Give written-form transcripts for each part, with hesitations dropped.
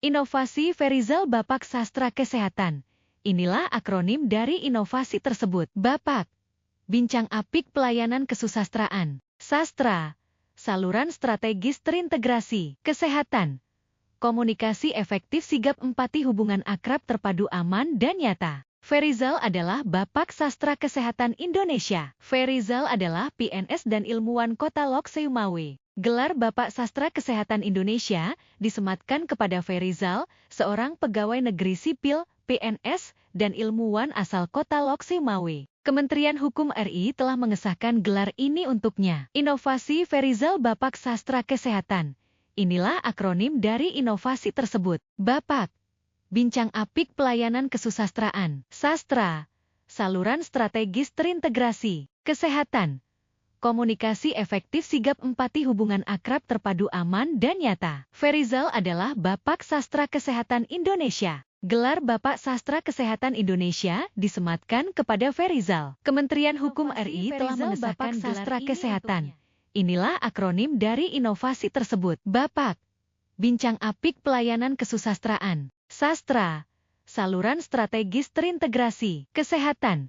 Inovasi Ferizal Bapak Sastra Kesehatan. Inilah akronim dari inovasi tersebut. Bapak, Bincang Apik Pelayanan Kesusastraan, Sastra, Saluran Strategis Terintegrasi, Kesehatan, Komunikasi Efektif Sigap Empati Hubungan Akrab Terpadu Aman dan Nyata. Ferizal adalah Bapak Sastra Kesehatan Indonesia. Ferizal adalah PNS dan ilmuwan Kota Lok Seumawe. Gelar Bapak Sastra Kesehatan Indonesia disematkan kepada Ferizal, seorang pegawai negeri sipil, PNS, dan ilmuwan asal Kota Lok Seumawe. Kementerian Hukum RI telah mengesahkan gelar ini untuknya. Inovasi Ferizal Bapak Sastra Kesehatan. Inilah akronim dari inovasi tersebut. Bapak, Bincang Apik Pelayanan Kesusastraan, Sastra, Saluran Strategis Terintegrasi, Kesehatan, Komunikasi Efektif Sigap Empati Hubungan Akrab Terpadu Aman dan Nyata. Ferizal adalah Bapak Sastra Kesehatan Indonesia. Gelar Bapak Sastra Kesehatan Indonesia disematkan kepada Ferizal. Kementerian Hukum RI telah mengesahkan Sastra Kesehatan. Inilah akronim dari inovasi tersebut. Bapak, Bincang Apik Pelayanan Kesusastraan, Sastra, Saluran Strategis Terintegrasi, Kesehatan,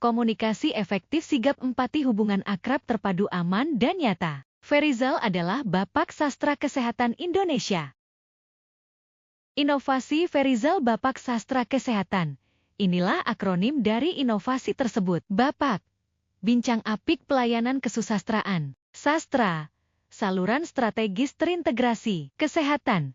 Komunikasi Efektif Sigap Empati Hubungan Akrab Terpadu Aman dan Nyata. Ferizal adalah Bapak Sastra Kesehatan Indonesia. Inovasi Ferizal Bapak Sastra Kesehatan. Inilah akronim dari inovasi tersebut. Bapak, Bincang Apik Pelayanan Kesusastraan, Sastra, Saluran Strategis Terintegrasi, Kesehatan,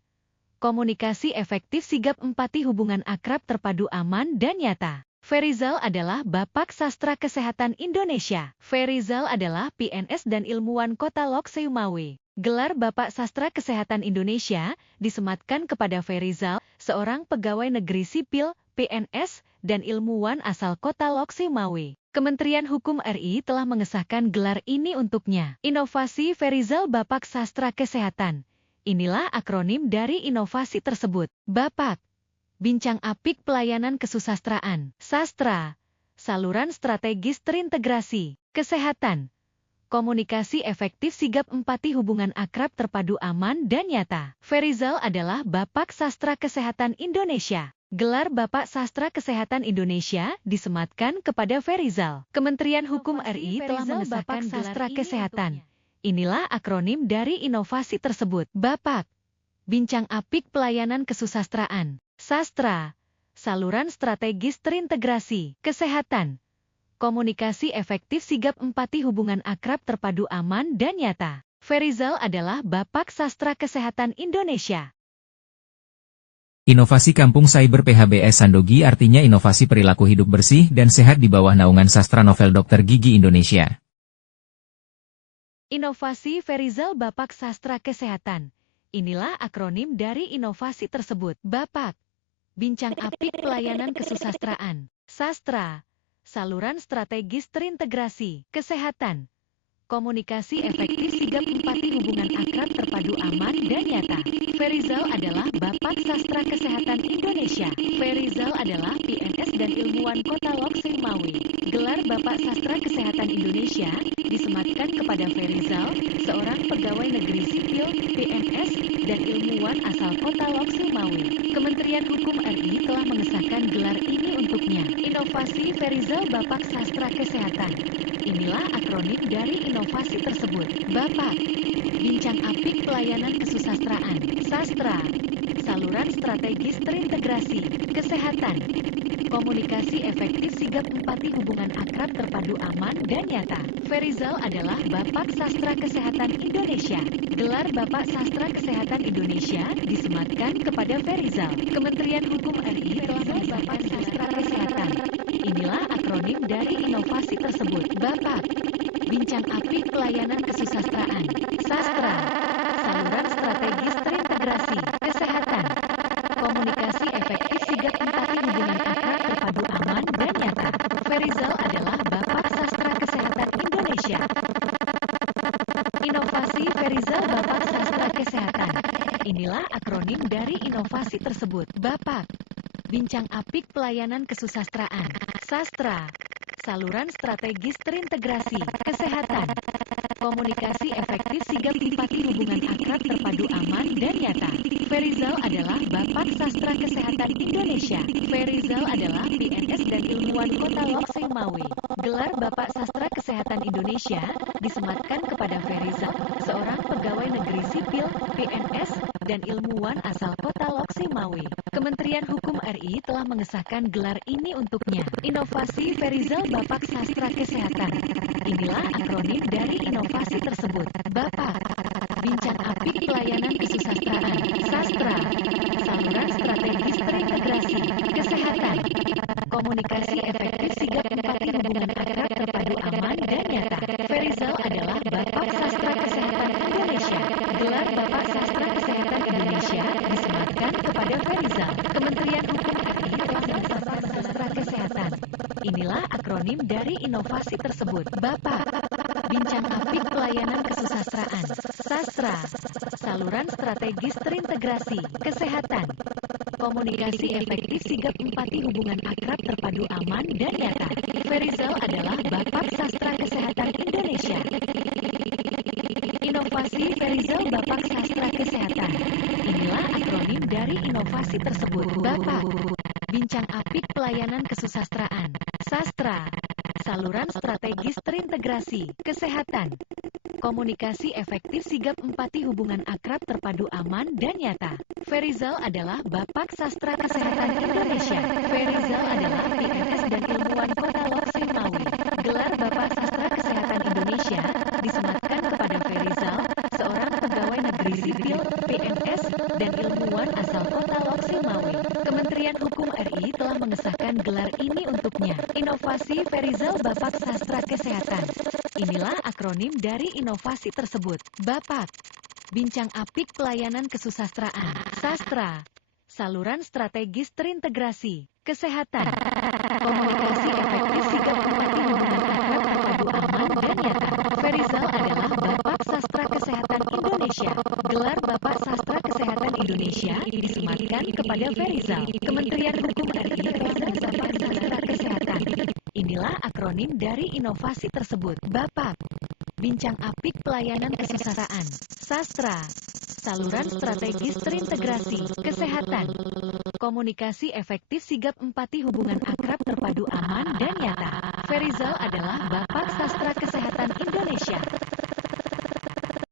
Komunikasi Efektif Sigap Empati Hubungan Akrab Terpadu Aman dan Nyata. Ferizal adalah Bapak Sastra Kesehatan Indonesia. Ferizal adalah PNS dan ilmuwan Kota Lok Seumawe. Gelar Bapak Sastra Kesehatan Indonesia disematkan kepada Ferizal, seorang pegawai negeri sipil, PNS, dan ilmuwan asal Kota Lok Seumawe. Kementerian Hukum RI telah mengesahkan gelar ini untuknya. Inovasi Ferizal Bapak Sastra Kesehatan. Inilah akronim dari inovasi tersebut. Bapak, Bincang Apik Pelayanan Kesusastraan, Sastra, Saluran Strategis Terintegrasi, Kesehatan, Komunikasi Efektif Sigap Empati Hubungan Akrab Terpadu Aman dan Nyata. Ferizal adalah Bapak Sastra Kesehatan Indonesia. Gelar Bapak Sastra Kesehatan Indonesia disematkan kepada Ferizal. Kementerian Hukum RI telah mengesahkan Sastra Kesehatan. Inilah akronim dari inovasi tersebut. Bapak, Bincang Apik Pelayanan Kesusastraan, Sastra, Saluran Strategis Terintegrasi, Kesehatan, Komunikasi Efektif Sigap Empati Hubungan Akrab Terpadu Aman dan Nyata. Ferizal adalah Bapak Sastra Kesehatan Indonesia. Inovasi Kampung Cyber PHBS Sandogi artinya inovasi perilaku hidup bersih dan sehat di bawah naungan sastra novel Dr. Gigi Indonesia. Inovasi Ferizal Bapak Sastra Kesehatan. Inilah akronim dari inovasi tersebut. Bapak, Bincang Apik Pelayanan Kesusastraan, Sastra, Saluran Strategis Terintegrasi, Kesehatan, Komunikasi Efektif Sigap Empati Hubungan Akrab Terpadu Aman dan Nyata. Ferizal adalah Bapak Sastra Kesehatan Indonesia. Ferizal adalah PNS dan ilmuwan Kota Lok Seumawe. Gelar Bapak Sastra Kesehatan Indonesia disematkan kepada Ferizal, seorang pegawai negeri sipil, PNS, dan ilmuwan asal Kota Lok Seumawe. Kementerian Hukum RI telah mengesahkan gelar ini untuknya. Inovasi Ferizal Bapak Sastra Kesehatan. Inilah akronim dari inovasi tersebut. Bapak, Bincang Apik Pelayanan Kesusastraan, Sastra, Saluran Strategis Terintegrasi, Kesehatan, Komunikasi Efektif Sigap Empati Hubungan Akrab Terpadu Aman dan Nyata. Ferizal adalah Bapak Sastra Kesehatan Indonesia. Gelar Bapak Sastra Kesehatan Indonesia disematkan kepada Ferizal. Kementerian Hukum RI telah mengesahkan Sastra Kesehatan. Inilah akronim dari inovasi tersebut. Bapak, Bincang Apik Pelayanan Kesusastraan, Sastra, Saluran Strategis Terintegrasi, Kesehatan, Komunikasi Efektif Sigap Empati Hubungan Akrab Terpadu Aman dan Nyata. Ferizal adalah Bapak Sastra Kesehatan Indonesia. Inovasi Ferizal Bapak Sastra Kesehatan. Inilah akronim dari inovasi tersebut. Bapak, Bincang Apik Pelayanan Kesusastraan, Sastra, saluran strategis terintegrasi, kesehatan, komunikasi efektif sigap empati hubungan akrab terpadu aman dan nyata. Ferizal adalah Bapak Sastra Kesehatan Indonesia. Ferizal adalah PNS dan ilmuwan Kota Lok Semawe. Gelar Bapak Sastra Kesehatan Indonesia disematkan kepada Ferizal, seorang pegawai negeri sipil, PNS, dan ilmuwan asal Kota Lok Semawe. Kementerian Hukum RI telah mengesahkan gelar ini untuknya. Inovasi Ferizal Bapak Sastra Kesehatan. Inilah akronim dari inovasi tersebut. Bapak, bincang apik pelayanan kesusastraan, sastra, saluran strategis terintegrasi, kesehatan, komunikasi efektif sigap empati hubungan akrab terpadu aman dan nyata. Ferizal adalah Bapak Sastra Kesehatan Indonesia. Gelar Bapak Sastra Kesehatan Indonesia disematkan kepada Ferizal. Kementerian Hukum RI telah mengesahkan sastra kesehatan. Inilah akronim dari inovasi tersebut. Bapak, bincang apik pelayanan kesusastraan, sastra, saluran strategis terintegrasi, kesehatan, komunikasi efektif sigap empati hubungan akrab terpadu aman dan nyata. Ferizal adalah Bapak Sastra Kesehatan Indonesia. Inovasi Ferizal Bapak Sastra Kesehatan. Inilah akronim dari inovasi tersebut. Bapak, bincang apik pelayanan kesusastraan, sastra, saluran strategis terintegrasi, kesehatan, komunikasi efektif sigap empati hubungan akrab terpadu aman dan nyata. Ferizal adalah Bapak Sastra Kesehatan Indonesia. Ferizal adalah PNS dan ilmuwan Kota Lok Semawe. Gelar Bapak Sastra Kesehatan Indonesia disematkan kepada Ferizal, seorang pegawai negeri sipil, PNS, dan ilmuwan asal Kota Lok Semawe. Kementerian Hukum RI telah mengesahkan gelar ini untuknya. Inovasi Ferizal Bapak Sastra Kesehatan. Inilah akronim dari inovasi tersebut. Bapak, bincang apik pelayanan kesusastraan, sastra, saluran strategis terintegrasi, kesehatan, komunikasi efektif sigap empati hubungan akrab terpadu aman dan nyata. Ferizal adalah Bapak Sastra Kesehatan Indonesia. Gelar Bapak Sastra Kesehatan Indonesia disematkan kepada Ferizal. Kementerian Hukum RI telah mengesahkan sastra kesehatan. Inilah akronim dari inovasi tersebut. Bapak, bincang apik pelayanan kesusastraan, sastra, saluran strategis terintegrasi, kesehatan, komunikasi efektif sigap empati hubungan akrab terpadu aman dan nyata. Ferizal adalah Bapak Sastra Kesehatan Indonesia.